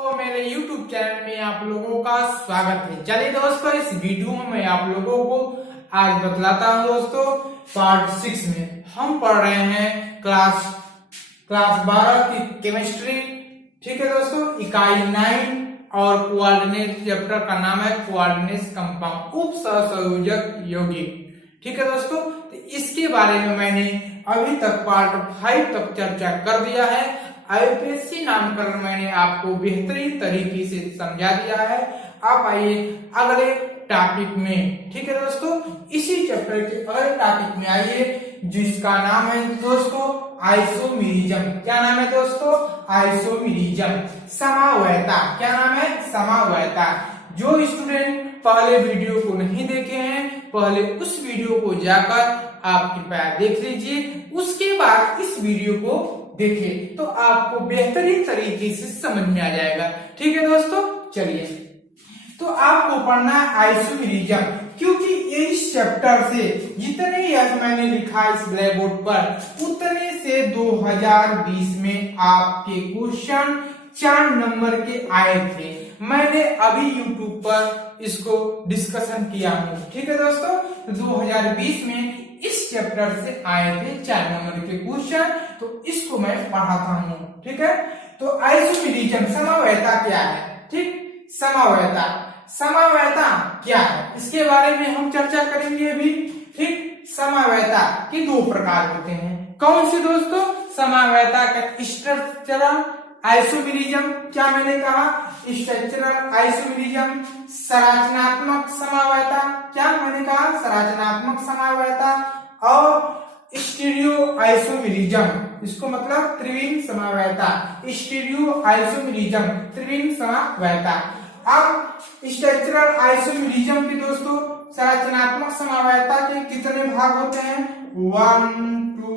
तो मेरे YouTube channel में आप लोगों का स्वागत है। चलिए दोस्तों, इस वीडियो में मैं आप लोगों को आज बतलाता हूं दोस्तों, पार्ट 6 में हम पढ़ रहे हैं क्लास 12 की केमिस्ट्री। ठीक है दोस्तों, इकाई 9 और कोऑर्डिनेट चैप्टर का नाम है कोऑर्डिनेट कंपाउंड, उप सहसंयोजक यौगिक। ठीक है दोस्तों, तो इसके बारे में मैंने अभी तक पार्ट 5 तक चर्चा कर दिया है। आईपीएससी नामकरण मैंने आपको बेहतरीन तरीके से समझा दिया है। आप आइए अगले टॉपिक में। ठीक है दोस्तों, इसी चैप्टर के अगले टॉपिक में आइए, जिसका नाम है दोस्तों आइसोमेरिज्म। क्या नाम है दोस्तों? आइसोमेरिज्म, समवायता। क्या नाम है? समवायता। जो स्टूडेंट पहले वीडियो को नहीं देखे हैं, पहले उस वीडियो को जाकर आप कृपया देख लीजिए, उसके बाद इस वीडियो को देखिए तो आपको बेहतरीन तरीके से समझ में आ जाएगा। ठीक है दोस्तों, चलिए तो आपको पढ़ना है आइसोमेरिज्म, क्योंकि इस चैप्टर से जितने यह मैंने लिखा इस ब्लैक बोर्ड पर, उतने से 2020 में आपके क्वेश्चन 4 नंबर के आए थे। मैंने अभी YouTube पर इसको डिस्कशन किया हूँ। ठीक है दोस्तों, 2020 में इस चैप्टर से आए थे 4 नंबर के क्वेश्चन, तो इसको मैं पढ़ाता हूँ। ठीक है, तो आइसोमेरिज्म, समवायता क्या है? ठीक, समवायता क्या है, इसके बारे में हम चर्चा करेंगे अभी। ठीक, समवायता के 2 प्रकार होते हैं। कौन से दोस्तों? समवायता का स्ट्रक्चरल आइसोमेरिज्म, क्या मैंने कहा? Structural isomerism. संरचनात्मक समवायता, क्या मैंने कहा? संरचनात्मक समवायता। और स्टीरियो आइसोमेरिज्म, इसको मतलब त्रिविम समवायता। Stereo isomerism, त्रिविम समवायता। अब स्ट्रक्चरल आइसोमेरिज्म के दोस्तों संरचनात्मक समवायता के कितने भाग होते हैं? 1 2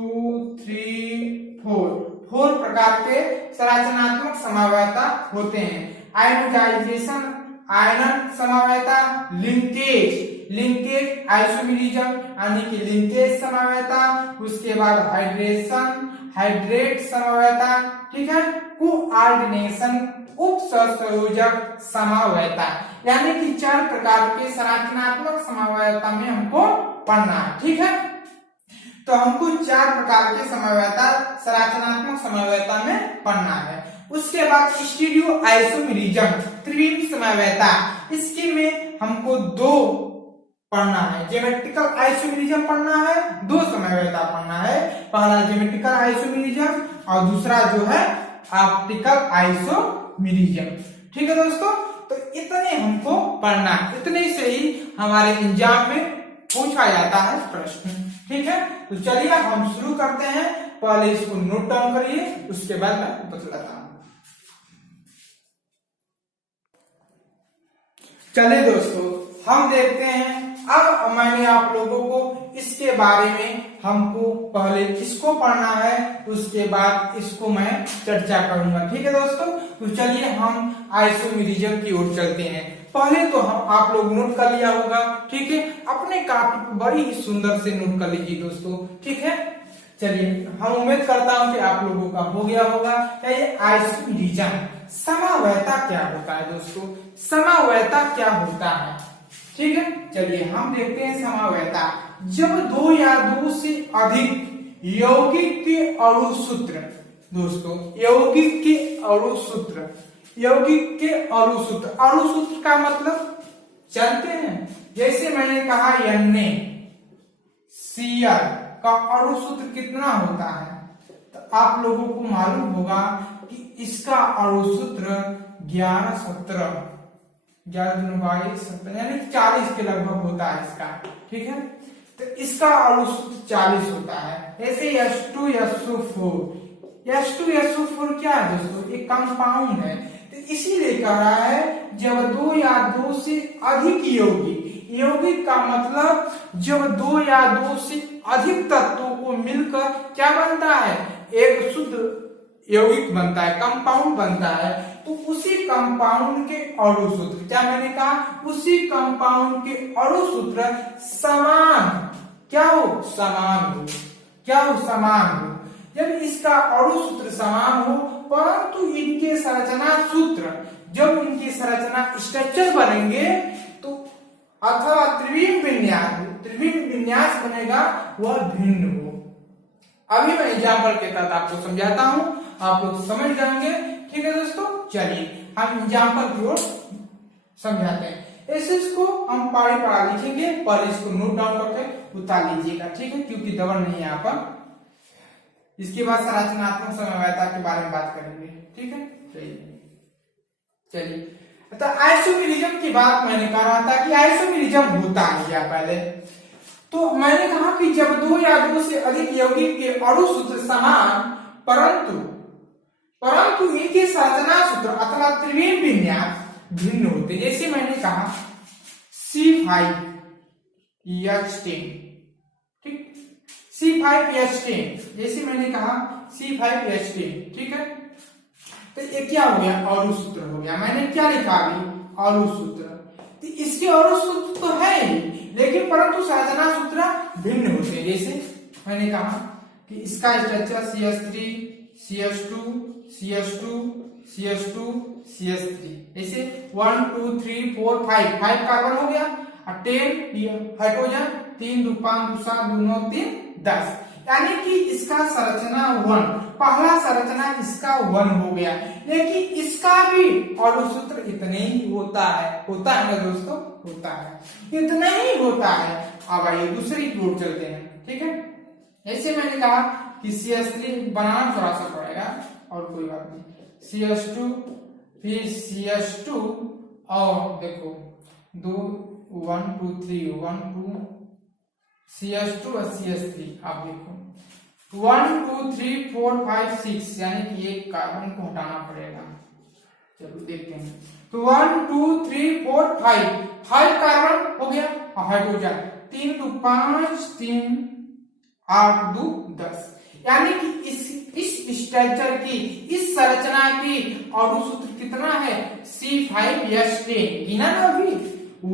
3 4 प्रकार के संरचनात्मक समवायता होते हैं। आयनाइजेशन, आयनन समवायता। लिंकेज आइसोमेरिज्म यानी कि लिंकेज समवायता। उसके बाद हाइड्रेट समवायता। ठीक है, कोऑर्डिनेशन, उप सहसंयोजक समवायता, यानी कि 4 प्रकार के संरचनात्मक समवायता में हमको पढ़ना है। ठीक है, तो हमको 4 प्रकार के समवायता, संरचनात्मक समवायता में पढ़ना है। उसके बाद स्टीरियो आइसोमेरिज्म, त्रिविम समवायता, इसके में हमको 2 पढ़ना है। ज्योमेट्रिकल आइसोमेरिज्म पढ़ना है, 2 समवायता पढ़ना है। पहला ज्योमेट्रिकल आइसोमेरिज्म और दूसरा जो है ऑप्टिकल आइसोमेरिज्म। ठीक है दोस्तों, तो इतने हमको पढ़ना, इतने से ही हमारे एग्जाम में पूछा जाता है प्रश्न। ठीक है, तो चलिए हम शुरू करते हैं। पहले इसको नोट डाउन करिए, उसके बाद मैं बतलाता हूं। चलिए दोस्तों, हम देखते हैं। अब मैंने आप लोगों को इसके बारे में, हमको पहले इसको पढ़ना है, उसके बाद इसको मैं चर्चा करूंगा। ठीक है दोस्तों, तो चलिए हम आइसोमेरिज्म की ओर चलते हैं। पहले तो हम आप लोग नोट कर लिया होगा। ठीक है, अपने कॉपी पर बड़ी ही सुंदर से नोट कर लीजिए दोस्तों। ठीक है, चलिए हम उम्मीद करता हूं कि आप लोगों का हो गया होगा। ये आइसोमेरिज्म, समवायता क्या होता है दोस्तों? समवायता क्या होता है? ठीक है, चलिए हम देखते हैं समवायता। जब 2 या 2 से अधिक यौगिक के अणु सूत्र, दोस्तों यौगिक के अणु सूत्र, यौगिक के अणु सूत्र, अणु सूत्र का मतलब जानते हैं? जैसे मैंने कहा NaCl का अणु सूत्र कितना होता है, तो आप लोगों को मालूम होगा कि इसका अणु सूत्र 11 17 यानी 40 के लगभग होता है इसका। ठीक है, तो इसका अणु सूत्र 40 होता है। ऐसे H2SO4 क्या है दोस्तों? एक कंपाउंड है। तो इसीलिए कह रहा है जब 2 या 2 से अधिक यौगिक का मतलब जब 2 या 2 से अधिक तत्वों को मिलकर क्या बनता है? एक शुद्ध यौगिक बनता है, कंपाउंड बनता है। तो उसी कंपाउंड के अणु सूत्र, क्या मैंने कहा? उसी कंपाउंड के अणु सूत्र समान, क्या हो? समान हो। क्या हो? समान हो। जब इसका अणु सूत्र समान हो, परंतु इनके संरचना सूत्र जब इनकी संरचना स्ट्रक्चर बनेंगे तो अथवा त्रिविम विन्यास बनेगा वह भिन्न हो। अभी मैं एग्जाम्पल के तहत आपको समझाता हूं, आप लोग समझ जाएंगे। ठीक है दोस्तों, चलिए हम एग्जाम्पल की ओर समझाते हैं। इसको हम पारी पढ़ा लिखेंगे, पर इसको नोट डाउन करके उतार लीजिएगा, ठीक है, क्योंकि दबड़ नहीं है यहाँ पर। इसके बाद संरचनात्मक समवायता के बारे में बात करेंगे, ठीक है। चलिए तो आइसोमेरिज्म की बात मैंने कहा था कि आइसोमेरिज्म होता है क्या पहले, तो मैंने कहा कि जब दो या दो से अधिक यौगिक के अणु सूत्र समान परंतु इनके संरचना सूत्र अथवा त्रिविम विन्यास भिन्न होते, जैसे मैंने कहा C5H10, ठीक, C5H10, जैसे मैंने कहा C5H10, ठीक है। तो ये क्या हो गया, अणु सूत्र हो गया। मैंने क्या लिखा अभी, अणु सूत्र। तो इसके अणु सूत्र तो है ही, लेकिन परंतु संरचना सूत्र भिन्न होते हैं। जैसे मैंने कहा कि इसका structure CH3 CH2 CH2 CH2 CH3, ऐसे 1 2 3 4 5 कार्बन हो गया और 10 हाइड्रोजन, 3 2 5 2 7 2 9 3 10, यानी कि इसका संरचना 1, पहला संरचना इसका 1 हो गया, लेकिन इसका भी अणु सूत्र इतने ही होता है ना दोस्तों, होता है, इतना ही होता है। अब आइए दूसरी की ओर चलते हैं, ठीक है। ऐसे मैंने कहा कि CH3 बनाना थोड़ा सा पड़ेगा और कोई बात नहीं, CH2 फिर CH2 और देखो 2 1 2 3 1 2 CH2 और CH3, आप देखो 1 2 3 4 5 6, यानी कि एक कार्बन को हटाना पड़ेगा। चलो देखते हैं, तो 1 2 3 4 5 कार्बन हो गया और हाइड्रोजन 3 2 5 3 8 2 10, यानी कि इस स्ट्रक्चर की, इस संरचना की अणु सूत्र कितना है, C5H10, गिना ना अभी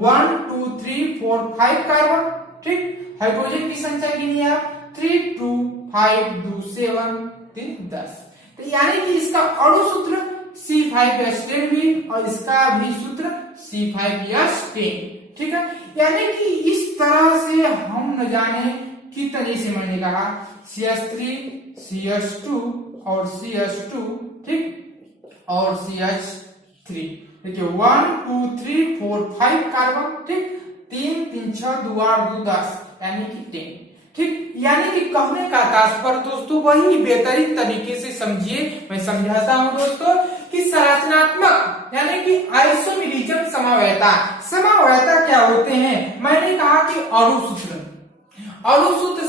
1 2 3 4 5 कार्बन, ठीक। हाइड्रोजन की संख्या गिनी आप 3 2 5 2 7 3 10, तो यानी कि इसका अणु सूत्र C5H10 भी और इसका भी सूत्र C5H10, ठीक है। यानी कि इस तरह से हम न जाने कितने से मैंने कहा CH3 CH2 और CH2, ठीक, और CH3, देखिए 1 2 3 4 5 कार्बन, ठीक, 3 3 6 2 8 2 10, यानी कि 10, ठीक। यानी कि कहने का तात्पर्य दोस्तों वही बेहतरीन तरीके से समझिए, मैं समझाता हूं दोस्तों कि संरचनात्मक यानी कि आइसोमेरिज्म समवायता क्या होते हैं। मैंने कहा कि अणु सूत्र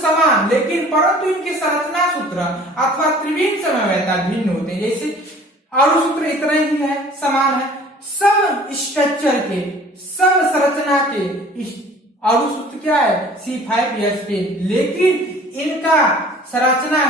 समान, लेकिन परंतु इनके संरचना सूत्र अथवा त्रिविम समवायता भिन्न होते हैं। जैसे अणु सूत्र इतना ही है, समान है, सब स्ट्रक्चर के, सब संरचना के अणु सूत्र क्या है, C5H10, लेकिन इनका संरचना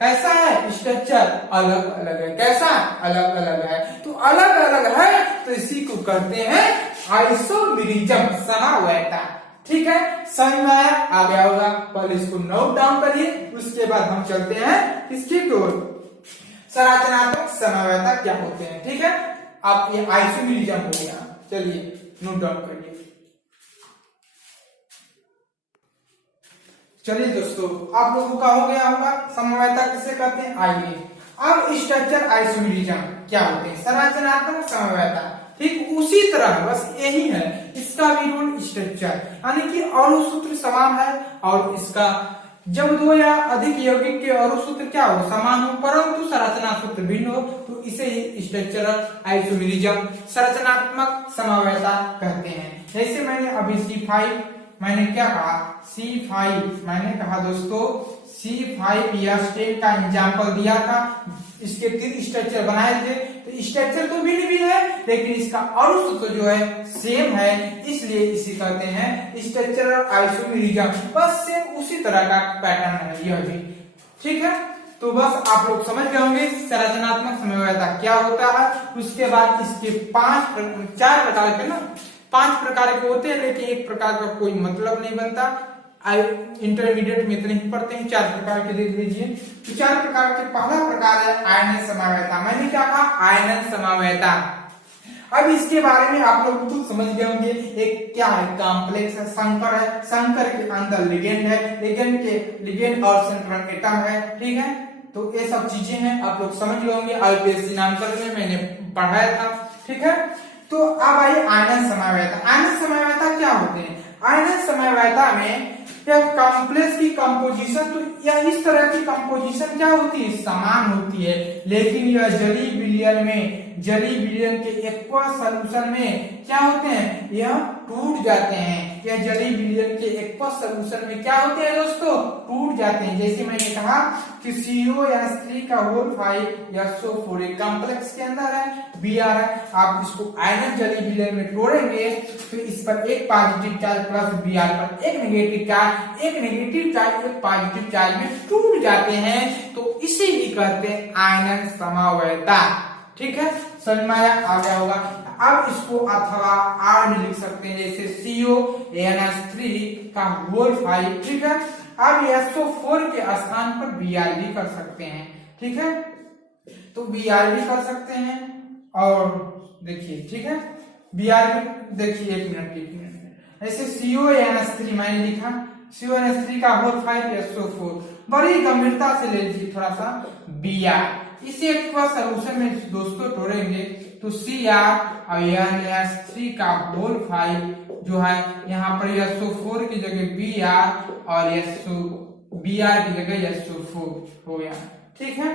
कैसा है, स्ट्रक्चर अलग अलग है। कैसा, अलग अलग है। तो अलग अलग है तो इसी को कहते हैं आइसोमेरिज्म, समवायता, ठीक है। समझ में आया, आ गया होगा, पहले इसको नोट डाउन करिए, उसके बाद हम चलते हैं किसकी ओर, संरचनात्मक समवायता क्या होते हैं, ठीक है। अब ये आइसोमेरिज्म हो गया, चलिए नोट डाउन करिए। चलिए दोस्तों, आप लोगों का हो गया होगा समवायता किसे कहते हैं। आइए अब स्ट्रक्चर आइसोमेरिज्म क्या होते हैं, संरचनात्मक समवायता, ठीक उसी तरह बस यही है, इसका भी रूल स्ट्रक्चर, यानी कि अणु सूत्र समान है और इसका जब दो या अधिक यौगिक के अणु सूत्र क्या हो, समान हो, परंतु संरचना सूत्र भिन्न हो, तो इसे ही स्ट्रक्चरल आइसोमेरिज्म, संरचनात्मक समवायता कहते हैं। जैसे मैंने अभी C5, मैंने क्या कहा, C5, मैंने कहा दोस्तों C5H10 का एग्जाम्पल दिया था, इसके 3 स्ट्रक्चर बनाए थे, तो स्ट्रक्चर तो भिन्न भी है, लेकिन इसका अणु सूत्र जो है सेम है, इसलिए इसे कहते हैं स्ट्रक्चरल आइसोमेरिज्म। बस सेम उसी तरह का पैटर्न है यह भी, ठीक है। तो बस आप लोग समझ गए होंगे संरचनात्मक समवायता क्या होता है। उसके बाद इसके 4 प्रकार के 5 प्रकार के होते हैं, लेकिन एक प्रकार का कोई मतलब नहीं बनता, इंटरमीडिएट में इतने ही पढ़ते हैं। 4 प्रकार के देख लीजिए। तो 4 प्रकार के पहला प्रकार है आयनन समवायता। मैंने क्या कहा, आयनन समवायता। अब इसके बारे में आप लोग खुद समझ गए होंगे, एक क्या है, कॉम्प्लेक्स है, संकर है, संकर के अंदर लिगेंड है, लिगेंड और सेंट्रल एटम है, ठीक है। तो ये सब चीजें हैं, आप लोग समझ गए होंगे, आईपीएससी नामकरण में मैंने पढ़ाया था, ठीक है। तो अब आइए आयनन समवायता। आयनन समवायता क्या होते हैं? आयनन समवायता में यह कॉम्प्लेक्स की कंपोजिशन, तो यह इस तरह की कंपोजिशन क्या होती है, समान होती है, लेकिन यह जलीय विलयन के एक्वस सॉल्यूशन में क्या होते हैं, यह टूट जाते हैं। यह जलीय विलयन के एक्वस सॉल्यूशन में क्या होते हैं दोस्तों, टूट जाते हैं। जैसे मैंने कहा कि CO का होल 5 SO4 एक कॉम्प्लेक्स के अंदर है, Br है, आप इसको आयनन जलीय विलयन में तोड़ेंगे तो इस पर एक पॉजिटिव चार्ज प्लस Br पर एक नेगेटिव चार्ज, एक पॉजिटिव चार्ज में टूट जाते हैं, तो इसे ही कहते हैं आयनन समवायता, ठीक है। समझ में आ गया होगा। अब इसको अथवा R में लिख सकते हैं, जैसे CONS3 का होल 5, ठीक है। अब SO4 के स्थान पर Br भी कर सकते हैं, ठीक है। तो Br भी कर सकते हैं, और देखिए, ठीक है, Br भी देखिए, एक मिनट, ऐसे CONS3 मैंने लिखा, CONS3 का होल 5 SO4, बड़ी गंभीरता से ले लीजिए थोड़ा सा Br, इसे एक सॉल्यूशन में दोस्तों तोड़ेंगे तो Cr और NS3 का होल 5 जो है, यहाँ पर SO4 की जगह Br और Br की जगह SO4 हो गया, ठीक है।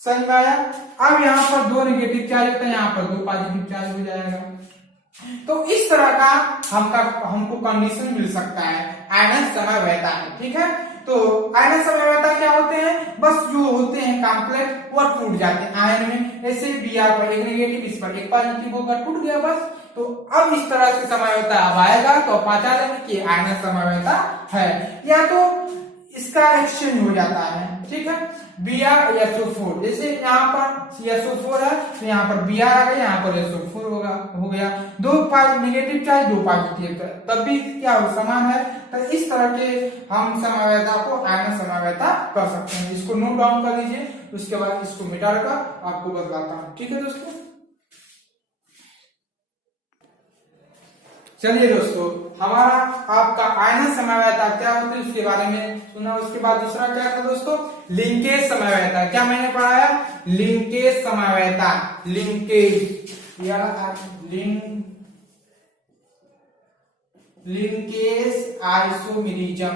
समझ में आया। अब यहाँ पर दो नेगेटिव चार्ज होता है, यहाँ पर दो पॉजिटिव चार्ज हो जाएगा। तो इस तरह का हमको कंडीशन मिल सकता है आयनन समवायता में, ठीक है। तो आयनन समवायता क्या होते हैं, बस जो होते हैं कॉम्प्लेक्स वो टूट जाते हैं आयन में, ऐसे Br पर एक नेगेटिव, इस पर एक पॉजिटिव होगा, टूट गया बस। तो अब इस तरह से समवायता अब आएगा तो पता लेंगे कि आयनन समवायता है, या तो इसका एक्सचेंज हो जाता है, ठीक है। Br SO4, जैसे यहाँ पर SO4 है तो यहाँ पर Br आ गया, यहाँ पर SO4 हो गया, दो नेगेटिव चार्ज दो पॉजिटिव, तब भी क्या हो, समान है। तो इस तरह के हम समवायता को आयनन समवायता कर सकते हैं। इसको नोट डाउन कर लीजिए, उसके बाद इसको मिटाकर आपको बतलाता हूँ, ठीक है दोस्तों। चलिए दोस्तों, हमारा आपका आयनन समवायता क्या होती है उसके बारे में सुना। उसके बाद दूसरा क्या था दोस्तों, लिंकेज समवायता। क्या मैंने पढ़ाया, लिंकेज समवायता, लिंकेज आइसोमेरिज्म,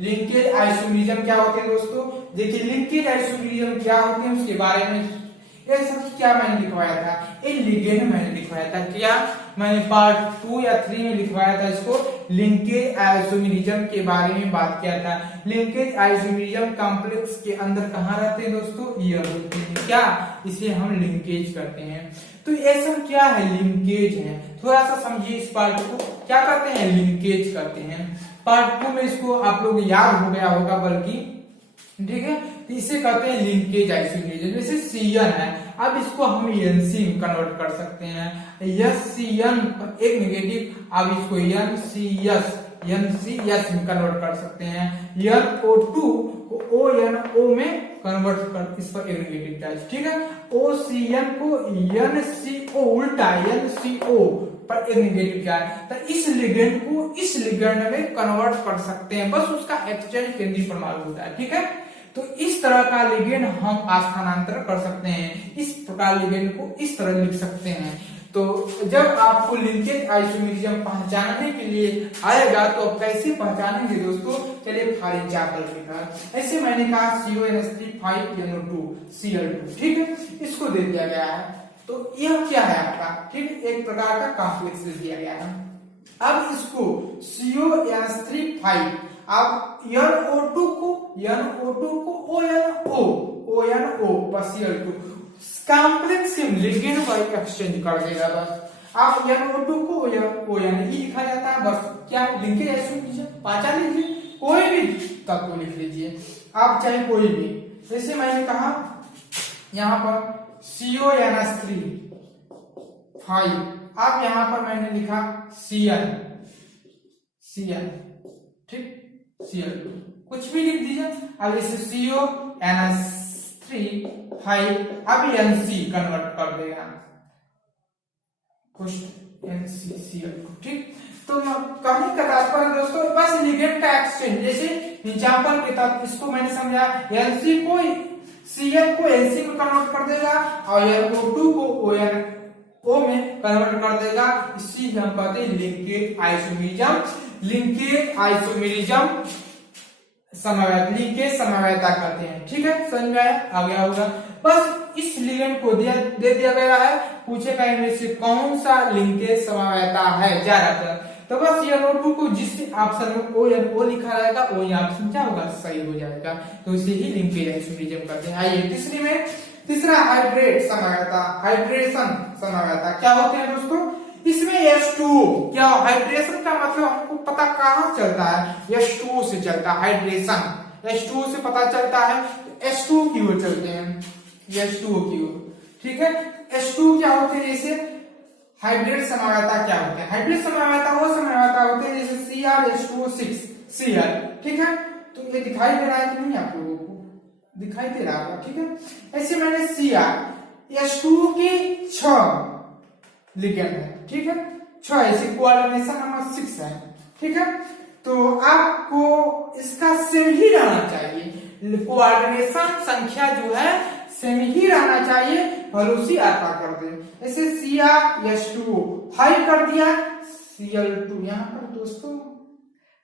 लिंकेज आइसोमेरिज्म क्या होते हैं दोस्तों, देखिए लिंकेज आइसोमेरिज्म क्या होते हैं उसके बारे में ये सब क्या मैंने लिखवाया था, इन लिगेंड मैंने लिखवाया था, क्या मैंने पार्ट 2 या 3 में लिखवाया था इसको, लिंकेज आइसोमेरिज्म के बारे में बात किया था। लिंकेज आइसोमेरिज्म कॉम्प्लेक्स के अंदर कहाँ रहते हैं दोस्तों, ये होते हैं, क्या इसे हम लिंकेज करते हैं। तो ये सब क्या है, लिंकेज है। थोड़ा सा समझिए इस पार्ट को, क्या करते हैं, लिंकेज करते हैं। पार्ट 2 में इसको आप लोग याद हो गया होगा बल्कि, ठीक है। इसे कहते हैं लिंकेज आइसोमेरिज्म। जैसे Cn है, अब इसको हम NC में कन्वर्ट कर सकते हैं, SCN एक नेगेटिव, अब इसको NCS में कन्वर्ट कर सकते हैं, NO2 को ONO में कन्वर्ट कर, इस पर एक नेगेटिव चार्ज, ठीक है। OCN को NCO उल्टा NCO पर एक नेगेटिव चार्ज, तो इस लिगेंड को इस लिगेंड में कन्वर्ट कर सकते हैं, बस उसका एक्सचेंज केंद्रीय परमाणु होता है, ठीक है। तो इस तरह का लिगेंड हम स्थानांतरण कर सकते हैं, इस प्रकार लिगेंड को इस तरह लिख सकते हैं। तो जब आपको लिंकेज आइसोमेरिज्म पहचानने के लिए आएगा तो आप कैसे पहचानेंगे दोस्तों, चलिए फॉर एग्जांपल ऐसे मैंने कहा CONS3 5NO2 Cl2, ठीक है, इसको दे दिया गया है। तो यह क्या है आपका, ठीक, एक प्रकार का कॉम्प्लेक्स दे दिया गया है। अब इसको CONS3 5, अब NO2 को ONO पर Cl2 कॉम्प्लेक्स लिगेंड का एक्सचेंज कर देगा बस। आप NO2 को ONE लिखा जाता है, बस क्या लिंकेज आइसोमेरिज्म पहचान लीजिए, कोई भी तत्व लिख लीजिए आप, चाहे कोई भी। जैसे मैंने कहा यहाँ पर CONS3 5, अब यहाँ पर मैंने लिखा Cn, ठीक, Cl2 कुछ भी लिख दीजिए। अब इसे CONS3 3 5 अब एनसी कन्वर्ट कर देगा NCCl को, ठीक। तो कहने का तात्पर्य दोस्तों बस लिगेंड का एक्सचेंज, जैसे एग्जांपल के तहत इसको मैंने समझा, Nc को Cl को Nc में कन्वर्ट कर देगा और NO2 को ONO में कन्वर्ट कर देगा। इसी हम कहते हैं लिंकेज आइसोमेरिज्म, लिंकेज आइसोमेरिज्म समवायता, लिंकेज समवायता कहते हैं, ठीक है, समझ में आ गया होगा। बस इस लिगेंड को दे दिया गया है, पूछेगा इनमें से कौन सा लिंकेज समवायता है ज्यादातर, तो बस NO2 को जिस ऑप्शन में ONO लिखा रहेगा वही ऑप्शन क्या होगा, सही हो जाएगा। तो इसे ही लिंकेज आइसोमेरिज्म कहते हैं। आइए तीसरा हाइड्रेट समवायता, हाइड्रेशन समवायता क्या होते हैं दोस्तों, इसमें H2O, क्या हाइड्रेशन का मतलब हमको पता कहां चलता है, H2O से चलता है हाइड्रेशन, H2O से पता चलता है, H2O की ओर चलते हैं, H2O की ओर, ठीक है। H2O क्या होते हैं, जैसे हाइड्रेट समवायता क्या होते हैं, हाइड्रेट समवायता वो समवायता होते हैं जैसे CrH2O6 Cl, ठीक है। तो ये दिखाई दे रहा है कि नहीं आप लोगों को, दिखाई दे रहा होगा, ठीक है। ऐसे मैंने Cr H2O की 6 लिगेंड है, ठीक है, 6 ऐसे कोऑर्डिनेशन नंबर 6 है, ठीक है। तो आपको इसका सेम ही रहना चाहिए, कोऑर्डिनेशन संख्या जो है सेम ही रहना चाहिए, भरोसी आता कर दे। ऐसे CrH2O 5 कर दिया, Cl2 यहाँ पर दोस्तों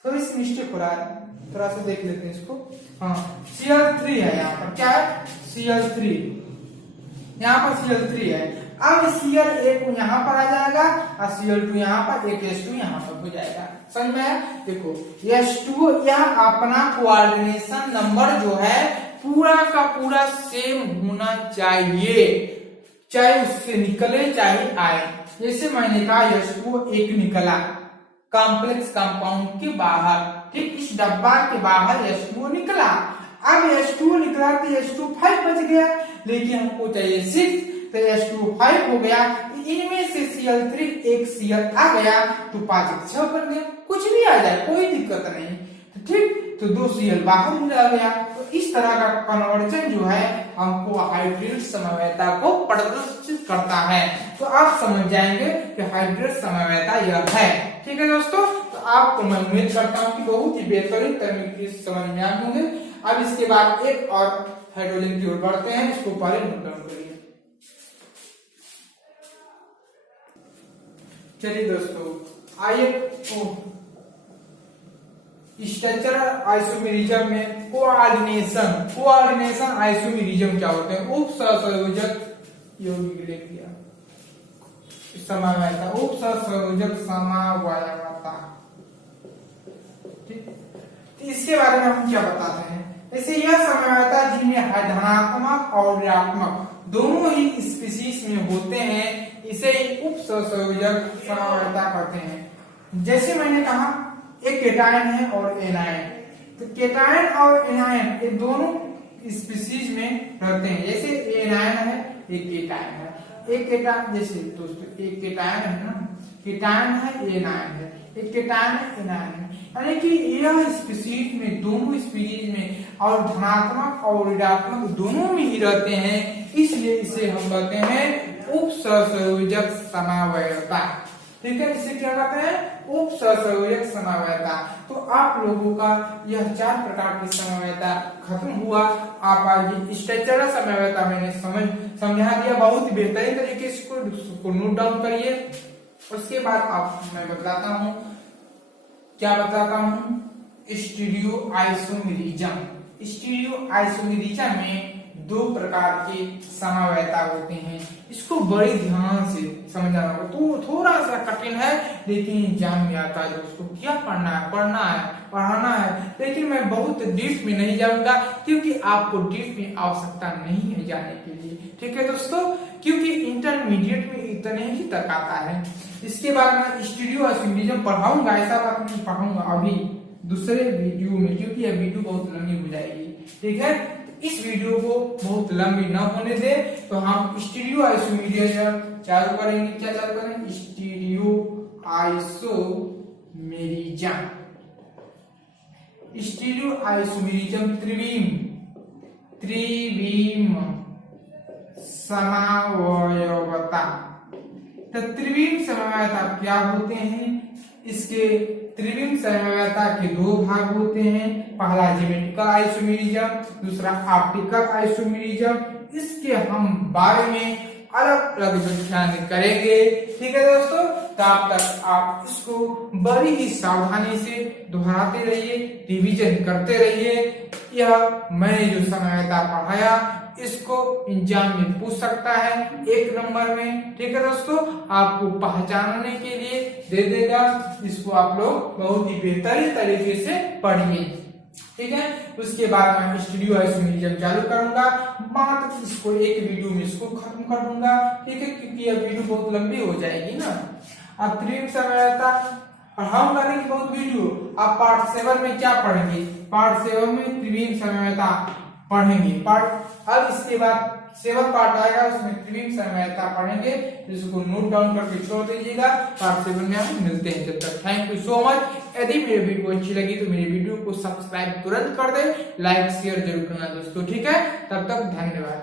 थोड़ी सी मिस्टेक हो रहा है, थोड़ा सा देख लेते हैं इसको, हाँ Cl3 है यहाँ पर, क्या है Cl3, यहाँ पर Cl3 है। अब Cl1 यहाँ पर आ जाएगा और Cl2 यहाँ पर, एक H2 यहाँ पर हो जाएगा, समझ में आया। देखो H2O यह अपना कोऑर्डिनेशन नंबर जो है पूरा का पूरा सेम होना चाहिए, चाहे उससे निकले चाहे आए। जैसे मैंने कहा H2O एक निकला कॉम्प्लेक्स कंपाउंड के बाहर, ठीक, इस डब्बा के बाहर H2O निकला, अब H2O निकला तो H2 5 बच गया, लेकिन हमको चाहिए 6, तो H2 5 हो गया, इनमें से Cl3 एक Cl आ गया तो 5 एक 6 बन गया, कुछ भी आ जाए कोई दिक्कत नहीं, तो ठीक, तो 2 Cl बाहर हो गया। तो इस तरह का कन्वर्जन जो है हमको हाइड्रेट समवायता को प्रदर्शित करता है। तो आप समझ जाएंगे कि हाइड्रेट समवायता यह है, ठीक है दोस्तों। तो आपको मैं उम्मीद करता हूँ कि बहुत ही बेहतरीन तरीके से समझ में आए होंगे। अब इसके बाद एक और हाइड्रोजन की ओर बढ़ते हैं, इसको पहले नोट डाउन करिए। चलिए दोस्तों आइए स्ट्रक्चरल आइसोमेरिज्म में कोऑर्डिनेशन आइसोमेरिज्म क्या होते हैं, उप सहसंयोजक यौगिक लिख दिया, समवायता, उप सहसंयोजक समवायता, ठीक। इसके बारे में हम क्या बताते हैं, जैसे यह समवायता जिनमें धनात्मक और ऋणात्मक दोनों ही स्पीशीज में होते हैं, इसे उप सहसंयोजक समवायता कहते हैं। जैसे मैंने कहा एक केटायन है और एनायन, तो केटायन और एनायन ये दोनों स्पीशीज में रहते हैं। जैसे एनायन है एक केटायन है, एक केटायन, जैसे दोस्तों एक केटायन है ना, केटायन है एनायन है, एक केटायन है एनायन है, यानी कि यह स्पीशीज में, दोनों स्पीशीज में और धनात्मक और ऋणात्मक दोनों में ही रहते हैं, इसलिए इसे हम कहते हैं उप सहसंयोजक समवायता, ठीक है। इसे क्या कहते हैं, उप सहसंयोजक समवायता। तो आप लोगों का यह 4 प्रकार की समवायता खत्म हुआ। आप आगे स्ट्रक्चरल समवायता मैंने समझा दिया बहुत ही बेहतरीन तरीके से, इसको नोट डाउन करिए। उसके बाद आप मैं बतलाता हूँ, क्या बताता हूँ, स्टीरियो आइसोमेरिज्म। स्टीरियो आइसोमेरिज्म में 2 प्रकार के समवायता होते हैं, इसको बड़े ध्यान से समझना होगा। तो थोड़ा सा कठिन है लेकिन एग्जाम में आता है दोस्तों, क्या पढ़ना है, पढ़ाना है, लेकिन मैं बहुत डीप में नहीं जाऊंगा क्योंकि आपको डीप में आवश्यकता नहीं है जाने के लिए, ठीक है दोस्तों, क्योंकि इंटरमीडिएट में इतने ही तक आता है। इसके बाद मैं स्टीरियो आइसोमेरिज्म पढ़ाऊंगा, ऐसा बात नहीं पढ़ाऊंगा अभी दूसरे वीडियो में, क्योंकि यह वीडियो बहुत लंबी हो जाएगी, ठीक है। इस वीडियो को बहुत लंबी न होने दे तो हम स्टीरियो आइसोमेरिज्म चालू करेंगे। क्या चालू करेंगे, स्टीरियो आइसोमेरिज्म, स्टीरियो आइसोमेरिज्म त्रिविम त्रिविम समावयवता। तो त्रिविम समवायता क्या होते हैं? इसके त्रिविम समवायता के दो भाग होते हैं, पहला ज्योमेट्रिकल आइसोमेरिज्म, दूसरा ऑप्टिकल आइसोमेरिज्म। इसके हम बारे में अलग अलग व्याख्यान करेंगे। ठीक है दोस्तों, तब तक आप इसको बड़ी ही सावधानी से दोहराते रहिए, रिवीजन करते रहिए। यह मैंने जो समवायता पढ़ाया इसको एग्जाम में पूछ सकता है 1 नंबर में। ठीक है दोस्तों, आपको पहचानने के लिए दे देगा। इसको आप लोग बहुत ही बेहतरीन तरीके से पढ़िए। ठीक है, उसके बाद मैं स्टूडियो आइसोमेरिज्म चालू करूंगा, मात्र इसको एक वीडियो में इसको खत्म कर दूंगा। ठीक है, क्योंकि यह वीडियो बहुत लंबी हो जाएगी ना। अब त्रिविम समवायता और हम करेंगे बहुत वीडियो। आप पार्ट 7 में क्या पढ़ेंगे? पार्ट 7 में त्रिविम समवायता पढ़ेंगे। अब इसके बाद 7 पार्ट आएगा, उसमें त्रिविम समवायता पढ़ेंगे। इसको नोट डाउन करके छोड़ दीजिएगा। पार्ट 7 में हम मिलते हैं। जब तक थैंक यू सो मच। यदि मेरी वीडियो अच्छी लगी तो मेरी वीडियो को सब्सक्राइब तुरंत कर दे, लाइक शेयर जरूर करना दोस्तों। ठीक है, तब तक धन्यवाद।